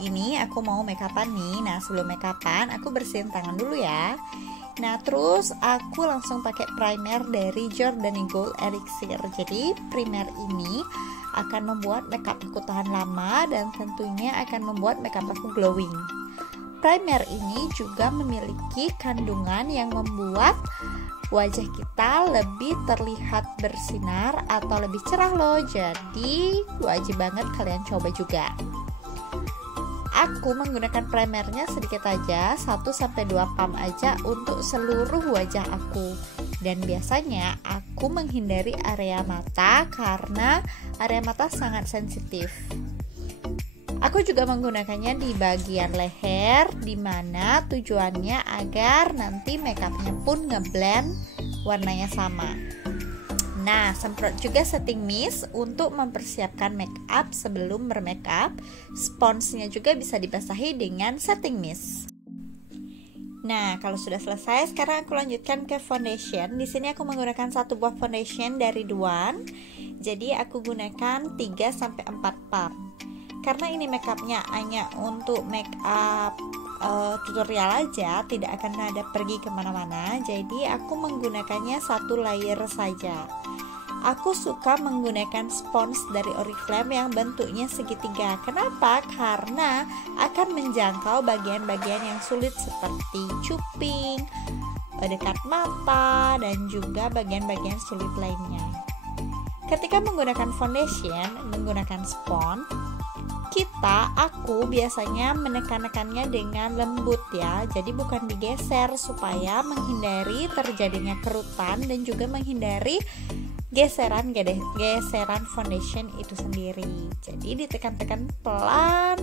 ini aku mau make upan nih. Nah, sebelum make upan aku bersihin tangan dulu ya. Nah, terus aku langsung pakai primer dari Jordani Gold Elixir. Jadi primer ini akan membuat makeup aku tahan lama dan tentunya akan membuat makeup aku glowing. Primer ini juga memiliki kandungan yang membuat wajah kita lebih terlihat bersinar atau lebih cerah loh. Jadi wajib banget kalian coba juga. Aku menggunakan primernya sedikit aja, 1-2 pump aja untuk seluruh wajah aku. Dan biasanya aku menghindari area mata karena area mata sangat sensitif. Aku juga menggunakannya di bagian leher, dimana tujuannya agar nanti makeupnya pun ngeblend warnanya sama. Nah, semprot juga setting mist untuk mempersiapkan makeup sebelum bermakeup. Sponsnya juga bisa dibasahi dengan setting mist. Nah, kalau sudah selesai, sekarang aku lanjutkan ke foundation. Di sini aku menggunakan satu buah foundation dari Duan. Jadi aku gunakan 3-4 pump. Karena ini makeupnya hanya untuk makeup tutorial aja, tidak akan ada pergi kemana-mana. Jadi aku menggunakannya satu layer saja. Aku suka menggunakan spons dari Oriflame yang bentuknya segitiga. Kenapa? Karena akan menjangkau bagian-bagian yang sulit seperti cuping, dekat mata, dan juga bagian-bagian sulit lainnya. Ketika menggunakan foundation, menggunakan spons, aku biasanya menekan-nekannya dengan lembut ya. Jadi bukan digeser, supaya menghindari terjadinya kerutan dan juga menghindari geseran foundation itu sendiri. Jadi ditekan-tekan pelan,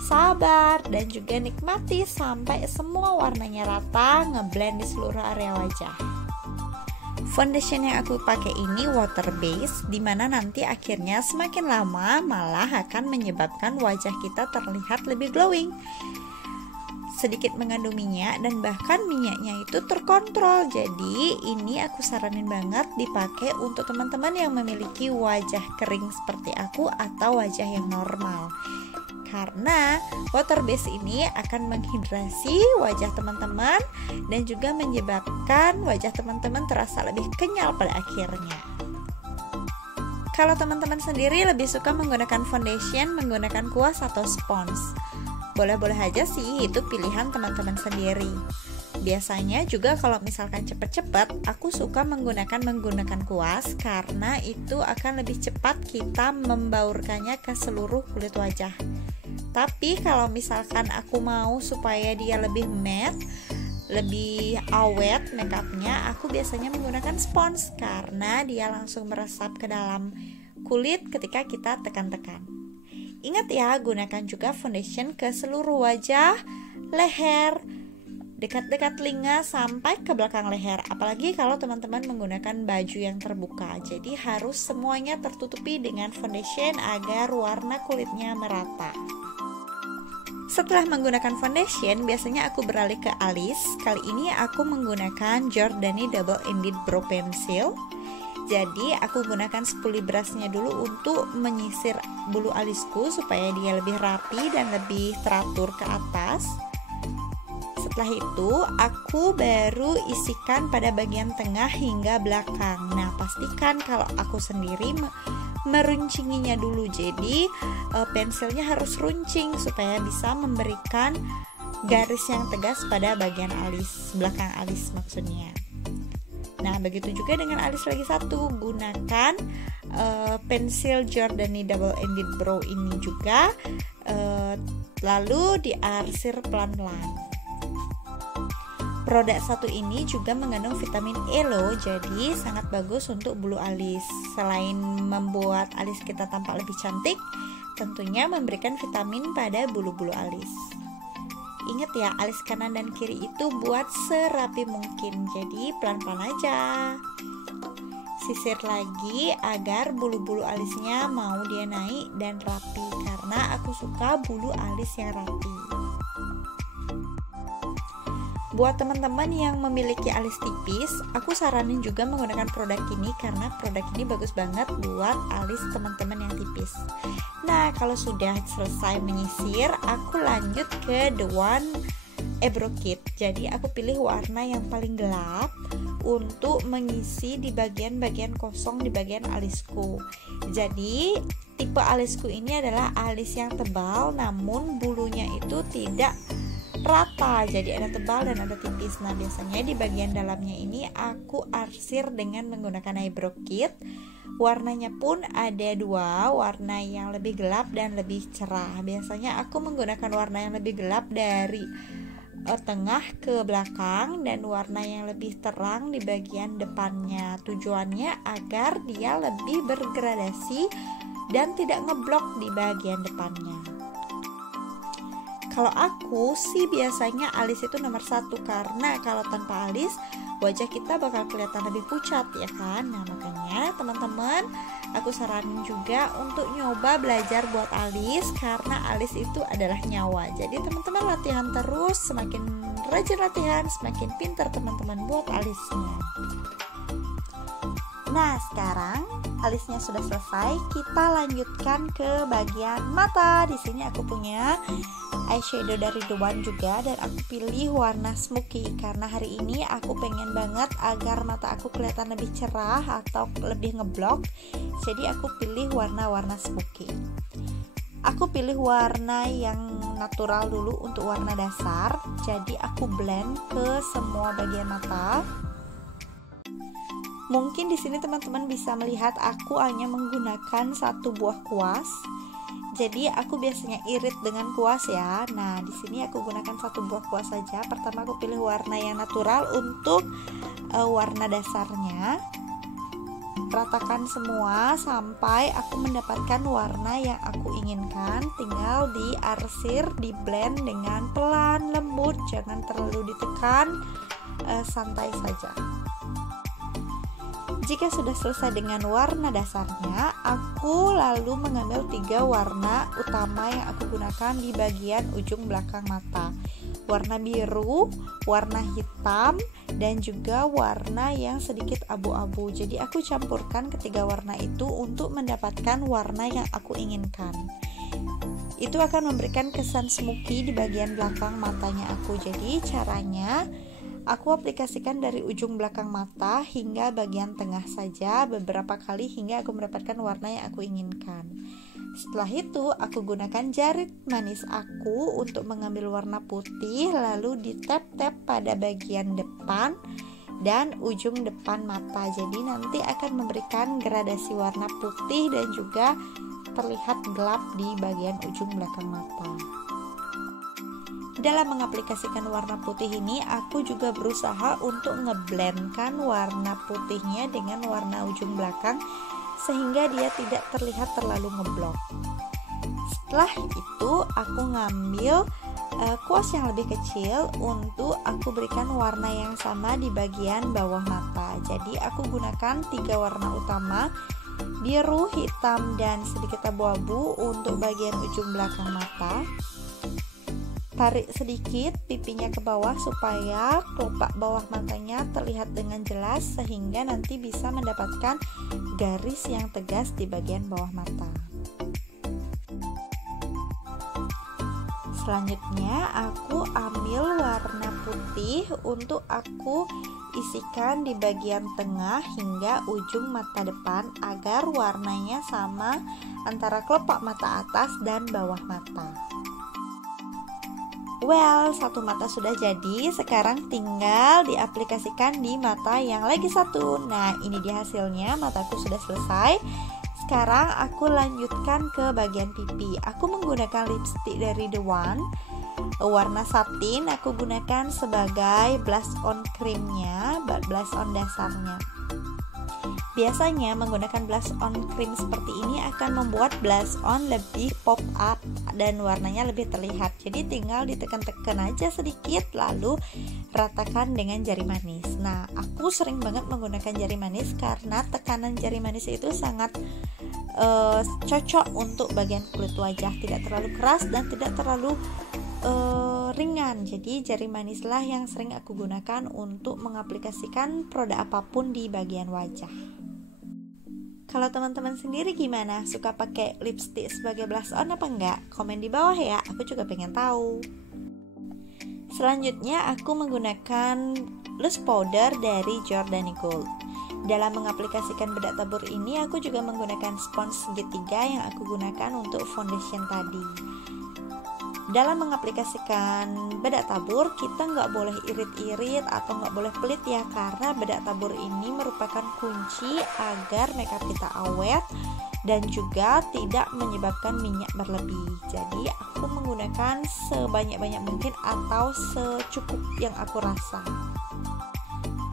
sabar, dan juga nikmati sampai semua warnanya rata, ngeblend di seluruh area wajah. Foundation yang aku pakai ini water base, dimana nanti akhirnya semakin lama malah akan menyebabkan wajah kita terlihat lebih glowing. Sedikit mengandung minyak dan bahkan minyaknya itu terkontrol. Jadi ini aku saranin banget dipakai untuk teman-teman yang memiliki wajah kering seperti aku atau wajah yang normal. Karena water base ini akan menghidrasi wajah teman-teman dan juga menyebabkan wajah teman-teman terasa lebih kenyal pada akhirnya. Kalau teman-teman sendiri lebih suka menggunakan foundation, menggunakan kuas atau spons, boleh-boleh aja sih, itu pilihan teman-teman sendiri. Biasanya juga kalau misalkan cepet-cepet, aku suka menggunakan kuas karena itu akan lebih cepat kita membaurkannya ke seluruh kulit wajah. Tapi kalau misalkan aku mau supaya dia lebih matte, lebih awet makeupnya, aku biasanya menggunakan spons karena dia langsung meresap ke dalam kulit ketika kita tekan-tekan. Ingat ya, gunakan juga foundation ke seluruh wajah, leher, dekat-dekat telinga sampai ke belakang leher. Apalagi kalau teman-teman menggunakan baju yang terbuka. Jadi harus semuanya tertutupi dengan foundation agar warna kulitnya merata. Setelah menggunakan foundation, biasanya aku beralih ke alis. Kali ini aku menggunakan Jordani Double Ended Brow Pencil. Jadi aku gunakan spoolie brushnya dulu untuk menyisir bulu alisku supaya dia lebih rapi dan lebih teratur ke atas. Setelah itu aku baru isikan pada bagian tengah hingga belakang. Nah, pastikan kalau aku sendiri meruncinginya dulu. Jadi pensilnya harus runcing supaya bisa memberikan garis yang tegas pada bagian alis, belakang alis maksudnya. Nah, begitu juga dengan alis lagi satu. Gunakan pensil Jordani Double Ended Brow ini juga, lalu diarsir pelan-pelan. Produk satu ini juga mengandung vitamin E loh, jadi sangat bagus untuk bulu alis. Selain membuat alis kita tampak lebih cantik, tentunya memberikan vitamin pada bulu-bulu alis. Ingat ya, alis kanan dan kiri itu buat serapi mungkin, jadi pelan-pelan aja. Sisir lagi agar bulu-bulu alisnya mau dia naik dan rapi, karena aku suka bulu alis yang rapi. Buat teman-teman yang memiliki alis tipis, aku saranin juga menggunakan produk ini karena produk ini bagus banget buat alis teman-teman yang tipis. Nah, kalau sudah selesai menyisir, aku lanjut ke The One Eyebrow Kit. Jadi aku pilih warna yang paling gelap untuk mengisi di bagian-bagian kosong di bagian alisku. Jadi tipe alisku ini adalah alis yang tebal, namun bulunya itu tidak rata, jadi ada tebal dan ada tipis. Nah, biasanya di bagian dalamnya ini aku arsir dengan menggunakan eyebrow kit. Warnanya pun ada dua, warna yang lebih gelap dan lebih cerah. Biasanya aku menggunakan warna yang lebih gelap dari tengah ke belakang dan warna yang lebih terang di bagian depannya. Tujuannya agar dia lebih bergradasi dan tidak ngeblok di bagian depannya. Kalau aku sih biasanya alis itu nomor 1, karena kalau tanpa alis wajah kita bakal kelihatan lebih pucat ya kan. Nah, makanya teman-teman, aku saranin juga untuk nyoba belajar buat alis, karena alis itu adalah nyawa. Jadi teman-teman latihan terus, semakin rajin latihan semakin pintar teman-teman buat alisnya. Nah, sekarang alisnya sudah selesai, kita lanjutkan ke bagian mata. Di sini aku punya eyeshadow dari The One juga, dan aku pilih warna smoky karena hari ini aku pengen banget agar mata aku kelihatan lebih cerah atau lebih ngeblok. Jadi aku pilih warna-warna smoky. Aku pilih warna yang natural dulu untuk warna dasar. Jadi aku blend ke semua bagian mata. Mungkin di sini teman-teman bisa melihat aku hanya menggunakan satu buah kuas. Jadi aku biasanya irit dengan kuas ya. Nah, di sini aku gunakan satu buah kuas saja. Pertama aku pilih warna yang natural untuk warna dasarnya. Ratakan semua sampai aku mendapatkan warna yang aku inginkan. Tinggal diarsir, di blend dengan pelan, lembut, jangan terlalu ditekan, santai saja. Jika sudah selesai dengan warna dasarnya, aku lalu mengambil 3 warna utama yang aku gunakan di bagian ujung belakang mata. Warna biru, warna hitam, dan juga warna yang sedikit abu-abu. Jadi aku campurkan ketiga warna itu untuk mendapatkan warna yang aku inginkan. Itu akan memberikan kesan smoky di bagian belakang matanya aku. Jadi caranya, aku aplikasikan dari ujung belakang mata hingga bagian tengah saja beberapa kali hingga aku mendapatkan warna yang aku inginkan. Setelah itu aku gunakan jari manis aku untuk mengambil warna putih, lalu ditap-tap pada bagian depan dan ujung depan mata. Jadi nanti akan memberikan gradasi warna putih dan juga terlihat gelap di bagian ujung belakang mata. Dalam mengaplikasikan warna putih ini, aku juga berusaha untuk ngeblendkan warna putihnya dengan warna ujung belakang sehingga dia tidak terlihat terlalu ngeblok. Setelah itu, aku ngambil kuas yang lebih kecil untuk aku berikan warna yang sama di bagian bawah mata. Jadi aku gunakan 3 warna utama, biru, hitam, dan sedikit abu-abu untuk bagian ujung belakang mata. Tarik sedikit pipinya ke bawah supaya kelopak bawah matanya terlihat dengan jelas sehingga nanti bisa mendapatkan garis yang tegas di bagian bawah mata. Selanjutnya aku ambil warna putih untuk aku isikan di bagian tengah hingga ujung mata depan agar warnanya sama antara kelopak mata atas dan bawah mata. Well, satu mata sudah jadi, sekarang tinggal diaplikasikan di mata yang lagi satu. Nah, ini dia hasilnya, mataku sudah selesai. Sekarang aku lanjutkan ke bagian pipi. Aku menggunakan lipstick dari The One, warna satin. Aku gunakan sebagai blush on creamnya, blush on dasarnya. Biasanya menggunakan blush on cream seperti ini akan membuat blush on lebih pop up dan warnanya lebih terlihat. Jadi tinggal ditekan-tekan aja sedikit lalu ratakan dengan jari manis. Nah, aku sering banget menggunakan jari manis karena tekanan jari manis itu sangat cocok untuk bagian kulit wajah. Tidak terlalu keras dan tidak terlalu ringan. Jadi jari manislah yang sering aku gunakan untuk mengaplikasikan produk apapun di bagian wajah. Kalau teman-teman sendiri gimana? Suka pakai lipstick sebagai blush on apa enggak? Komen di bawah ya, aku juga pengen tahu. Selanjutnya aku menggunakan loose powder dari Jordani Gold. Dalam mengaplikasikan bedak tabur ini, aku juga menggunakan spons segitiga yang aku gunakan untuk foundation tadi. Dalam mengaplikasikan bedak tabur, kita nggak boleh irit-irit atau nggak boleh pelit ya, karena bedak tabur ini merupakan kunci agar makeup kita awet dan juga tidak menyebabkan minyak berlebih. Jadi aku menggunakan sebanyak-banyak mungkin atau secukup yang aku rasa.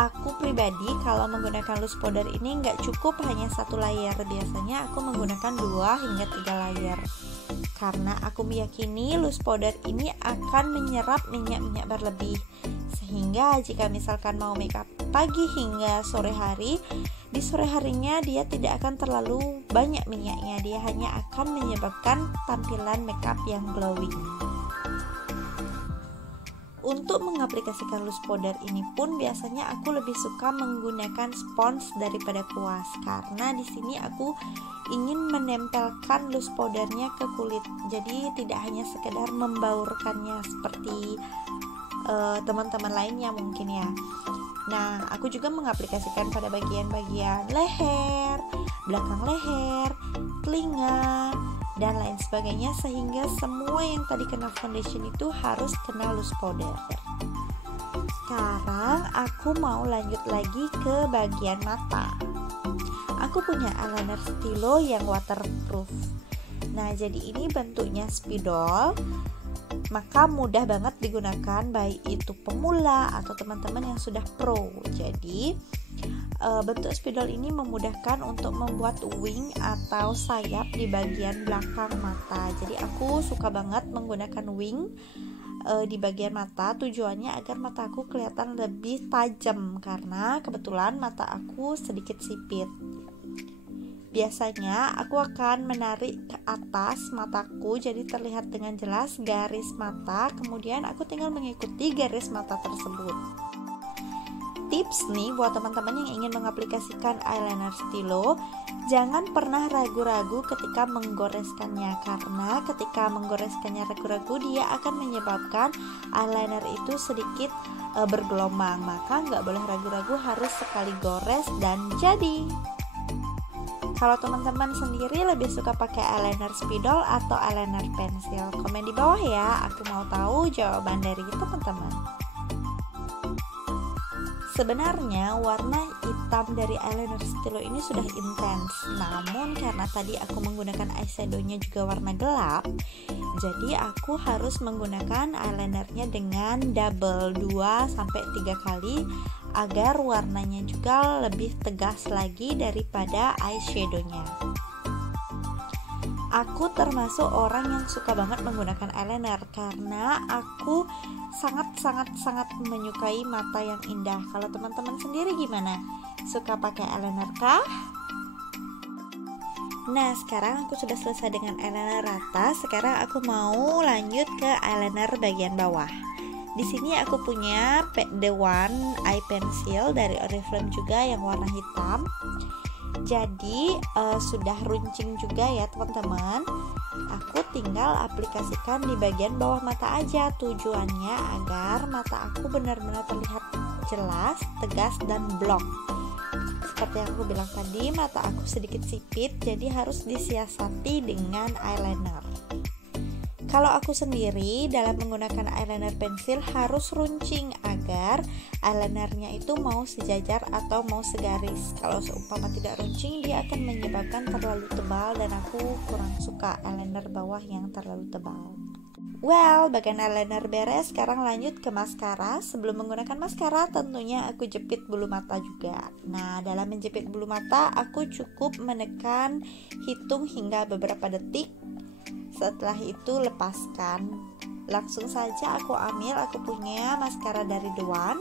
Aku pribadi kalau menggunakan loose powder ini nggak cukup hanya satu layer, biasanya aku menggunakan 2 hingga 3 layer. Karena aku meyakini loose powder ini akan menyerap minyak-minyak berlebih, sehingga jika misalkan mau makeup pagi hingga sore hari, di sore harinya dia tidak akan terlalu banyak minyaknya, dia hanya akan menyebabkan tampilan makeup yang glowing. Untuk mengaplikasikan loose powder ini pun biasanya aku lebih suka menggunakan spons daripada kuas, karena di sini aku ingin menempelkan loose powdernya ke kulit. Jadi tidak hanya sekedar membaurkannya seperti teman-teman lainnya mungkin ya. Nah, aku juga mengaplikasikan pada bagian-bagian leher, belakang leher, telinga, dan lain sebagainya, sehingga semua yang tadi kena foundation itu harus kena loose powder. Sekarang aku mau lanjut lagi ke bagian mata. Aku punya eyeliner stilo yang waterproof. Nah, jadi ini bentuknya spidol, maka mudah banget digunakan baik itu pemula atau teman-teman yang sudah pro. Jadi bentuk spidol ini memudahkan untuk membuat wing atau sayap di bagian belakang mata. Jadi aku suka banget menggunakan wing di bagian mata, tujuannya agar mata aku kelihatan lebih tajam karena kebetulan mata aku sedikit sipit. Biasanya aku akan menarik ke atas mataku jadi terlihat dengan jelas garis mata, kemudian aku tinggal mengikuti garis mata tersebut. Tips nih buat teman-teman yang ingin mengaplikasikan eyeliner stilo, jangan pernah ragu-ragu ketika menggoreskannya, karena ketika menggoreskannya ragu-ragu dia akan menyebabkan eyeliner itu sedikit bergelombang. Maka nggak boleh ragu-ragu, harus sekali gores dan jadi. Kalau teman-teman sendiri lebih suka pakai eyeliner spidol atau eyeliner pensil? Komen di bawah ya, aku mau tahu jawaban dari teman-teman. Sebenarnya warna hitam dari eyeliner stilo ini sudah intens, namun karena tadi aku menggunakan eyeshadownya juga warna gelap, jadi aku harus menggunakan eyelinernya dengan double 2-3 kali agar warnanya juga lebih tegas lagi daripada eyeshadownya. Aku termasuk orang yang suka banget menggunakan eyeliner karena aku sangat menyukai mata yang indah. Kalau teman-teman sendiri gimana? Suka pakai eyeliner kah? Nah, sekarang aku sudah selesai dengan eyeliner rata. Sekarang aku mau lanjut ke eyeliner bagian bawah. Di sini aku punya The One Eye Pencil dari Oriflame juga yang warna hitam. Jadi sudah runcing juga ya teman-teman. Aku tinggal aplikasikan di bagian bawah mata aja. Tujuannya agar mata aku benar-benar terlihat jelas, tegas, dan blok. Seperti yang aku bilang tadi, mata aku sedikit sipit, jadi harus disiasati dengan eyeliner. Kalau aku sendiri dalam menggunakan eyeliner pensil harus runcing agar eyelinernya itu mau sejajar atau mau segaris. Kalau seumpama tidak runcing, dia akan menyebabkan terlalu tebal dan aku kurang suka eyeliner bawah yang terlalu tebal. Well, bagian eyeliner beres, sekarang lanjut ke maskara. Sebelum menggunakan maskara, tentunya aku jepit bulu mata juga. Nah, dalam menjepit bulu mata, aku cukup menekan, hitung hingga beberapa detik. Setelah itu lepaskan. Langsung saja aku punya maskara dari The One.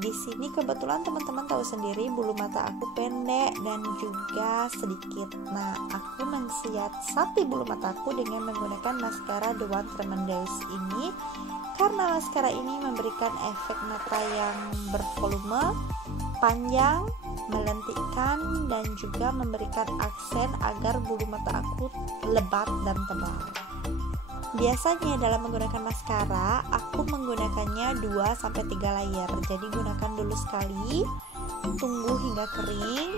Di sini kebetulan teman-teman tahu sendiri bulu mata aku pendek dan juga sedikit. Nah, aku mensiasati bulu mataku dengan menggunakan maskara The One Tremendous ini karena maskara ini memberikan efek mata yang bervolume, panjang, melentikkan, dan juga memberikan aksen agar bulu mata aku lebat dan tebal. Biasanya dalam menggunakan maskara, aku menggunakannya 2-3 layer. Jadi gunakan dulu sekali, tunggu hingga kering,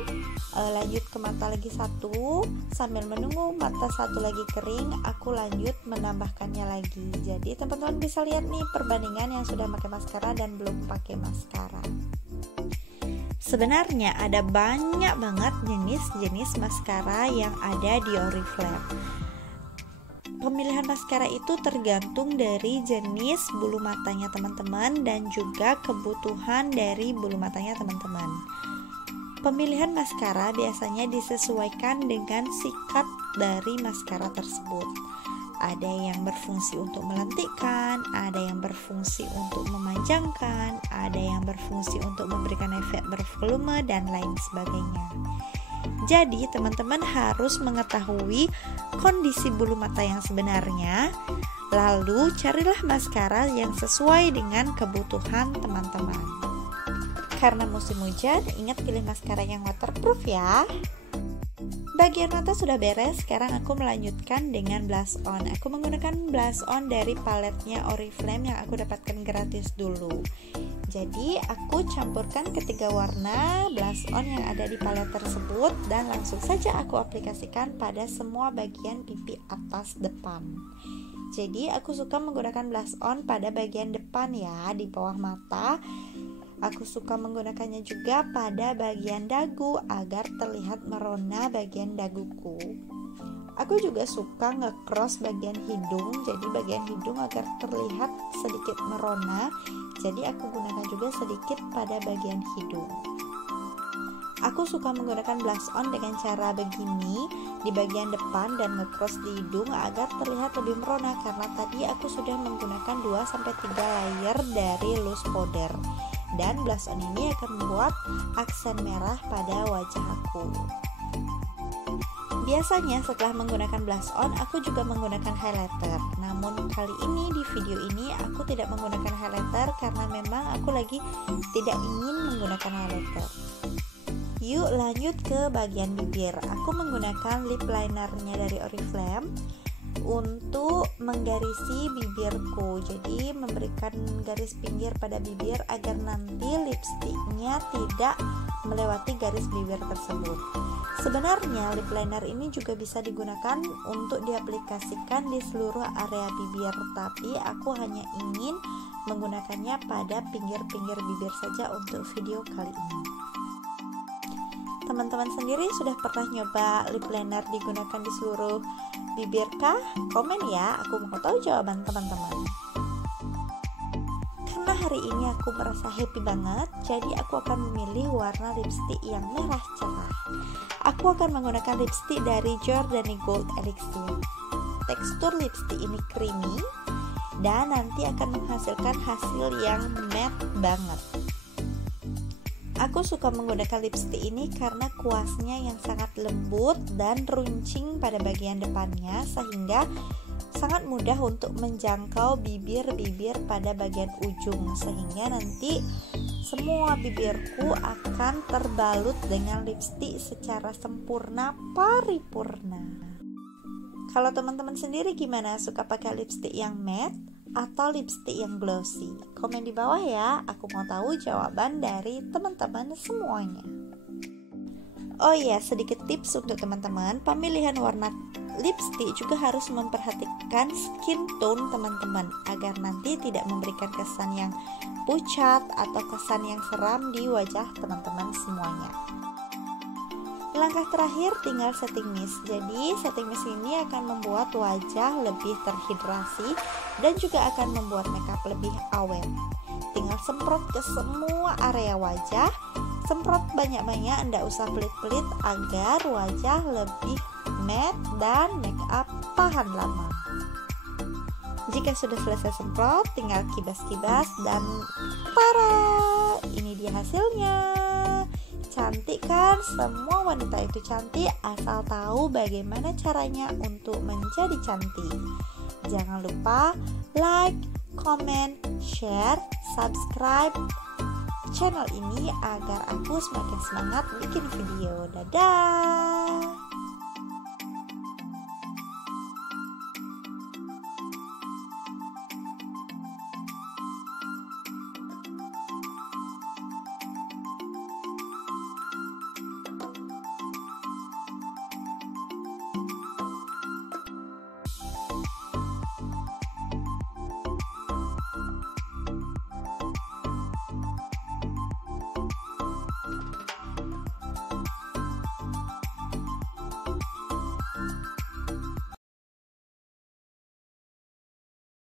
lanjut ke mata lagi satu. Sambil menunggu mata satu lagi kering, aku lanjut menambahkannya lagi. Jadi teman-teman bisa lihat nih perbandingan yang sudah pakai maskara dan belum pakai maskara. Sebenarnya ada banyak banget jenis-jenis maskara yang ada di Oriflame. Pemilihan maskara itu tergantung dari jenis bulu matanya teman-teman dan juga kebutuhan dari bulu matanya teman-teman. Pemilihan maskara biasanya disesuaikan dengan sikat dari maskara tersebut. Ada yang berfungsi untuk melentikkan, ada yang berfungsi untuk memanjangkan, ada yang berfungsi untuk memberikan efek bervolume, dan lain sebagainya. Jadi teman-teman harus mengetahui kondisi bulu mata yang sebenarnya, lalu carilah maskara yang sesuai dengan kebutuhan teman-teman. Karena musim hujan, ingat pilih maskara yang waterproof ya. Bagian mata sudah beres, sekarang aku melanjutkan dengan blush on. Aku menggunakan blush on dari paletnya Oriflame yang aku dapatkan gratis dulu. Jadi aku campurkan ketiga warna blush on yang ada di palet tersebut dan langsung saja aku aplikasikan pada semua bagian pipi atas depan. Jadi aku suka menggunakan blush on pada bagian depan ya, di bawah mata. Aku suka menggunakannya juga pada bagian dagu agar terlihat merona bagian daguku. Aku juga suka nge-cross bagian hidung, jadi bagian hidung agar terlihat sedikit merona. Jadi aku gunakan juga sedikit pada bagian hidung. Aku suka menggunakan blush on dengan cara begini di bagian depan dan nge-cross di hidung agar terlihat lebih merona karena tadi aku sudah menggunakan 2-3 layer dari loose powder. Dan blush on ini akan membuat aksen merah pada wajah aku. Biasanya setelah menggunakan blush on, aku juga menggunakan highlighter. Namun kali ini di video ini aku tidak menggunakan highlighter karena memang aku lagi tidak ingin menggunakan highlighter. Yuk lanjut ke bagian bibir. Aku menggunakan lip linernya dari Oriflame untuk menggarisi bibirku, jadi memberikan garis pinggir pada bibir agar nanti lipstiknya tidak melewati garis bibir tersebut. Sebenarnya lip liner ini juga bisa digunakan untuk diaplikasikan di seluruh area bibir, tapi aku hanya ingin menggunakannya pada pinggir-pinggir bibir saja untuk video kali ini. Teman-teman sendiri sudah pernah nyoba lip liner digunakan di seluruh bibir kah? Komen ya, aku mau tahu jawaban teman-teman. Karena hari ini aku merasa happy banget, jadi aku akan memilih warna lipstick yang merah cerah. Aku akan menggunakan lipstick dari Jordani Gold Elixir. Tekstur lipstick ini creamy dan nanti akan menghasilkan hasil yang matte banget. Aku suka menggunakan lipstick ini karena kuasnya yang sangat lembut dan runcing pada bagian depannya, sehingga sangat mudah untuk menjangkau bibir-bibir pada bagian ujung, sehingga nanti semua bibirku akan terbalut dengan lipstick secara sempurna paripurna. Kalau teman-teman sendiri gimana? Suka pakai lipstick yang matte atau lipstick yang glossy? Komen di bawah ya, aku mau tahu jawaban dari teman-teman semuanya. Oh iya, sedikit tips untuk teman-teman, pemilihan warna lipstick juga harus memperhatikan skin tone teman-teman agar nanti tidak memberikan kesan yang pucat atau kesan yang seram di wajah teman-teman semuanya. Langkah terakhir tinggal setting mist. Jadi setting mist ini akan membuat wajah lebih terhidrasi dan juga akan membuat makeup lebih awet. Tinggal semprot ke semua area wajah. Semprot banyak-banyak, enggak usah pelit-pelit agar wajah lebih matte dan makeup tahan lama. Jika sudah selesai semprot, tinggal kibas-kibas dan tara! Ini dia hasilnya. Cantik kan? Semua wanita itu cantik asal tahu bagaimana caranya untuk menjadi cantik. Jangan lupa like, comment, share, subscribe channel ini agar aku semakin semangat bikin video. Dadah!